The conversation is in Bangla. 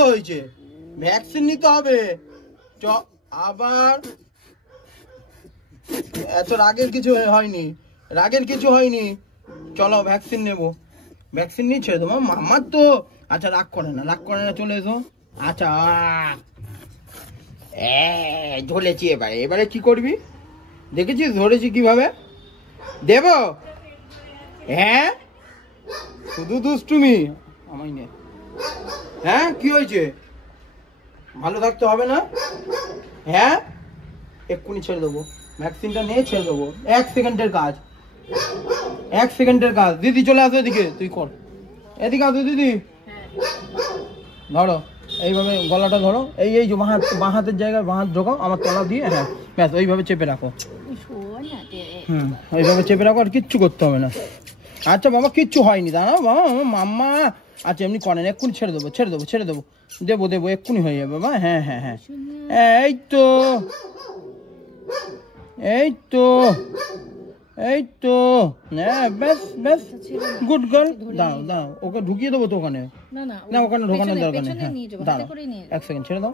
কিসে হয়েছে? ভ্যাকসিন নিতে হবে। আবার এত রাগের কিছু হয়নি, রাগের কিছু হয়নি। চলো ভ্যাকসিন নেবো। ভ্যাকসিন নিয়ে ছেড়ে দেবো। মামার তো আচ্ছা রাগ করে না, রাগ করে না, চলে এসো। আচ্ছা ধরেছি। এবারে এবারে কি করবি দেখেছিস? ধরেছি কিভাবে দেব। হ্যাঁ শুধু দুষ্টুমি আমায় নে। হ্যাঁ কি হয়েছে? ভালো থাকতে হবে না? হ্যাঁ এক্ষুনি ছেড়ে দেবো। ভ্যাকসিনটা নিয়ে ছেড়ে দেবো। 1 সেকেন্ডের কাজ, 1 সেকেন্ডের কাজ। দিদি চলে আসো এদিকে, তুই কর। এদিকে আসো দিদি। ধরো এইভাবে গলাটা ধরো, এই এই যে বাঁ হাতের জায়গায় বাঁ হাত ঢোকাও, আমার তলা দিয়ে। হ্যাঁ ব্যাস ওইভাবে চেপে রাখো। ওইভাবে চেপে রাখো, আর কিচ্ছু করতে হবে না। আচ্ছা বাবা কিচ্ছু হয়নি, দাঁড়াও বাবা, আমার মাম্মা। আচ্ছা এমনি করেন, এক্ষুনি ছেড়ে দেবো, ছেড়ে দেবো, ছেড়ে দেবো, দেবো দেবো, এক্ষুনি হয়ে যাবে বাবা। হ্যাঁ হ্যাঁ হ্যাঁ এই তো, এই তো, এই তো, হ্যাঁ ব্যাস ব্যাস, গুড গার্ল। দাঁড়াও দাঁড়াও, ওকে ঢুকিয়ে দেবো তো ওখানে। না ওখানে ঢোকানোর দরকার নেই। হ্যাঁ দাঁড়াও 1 সেকেন্ড, ছেড়ে দাও।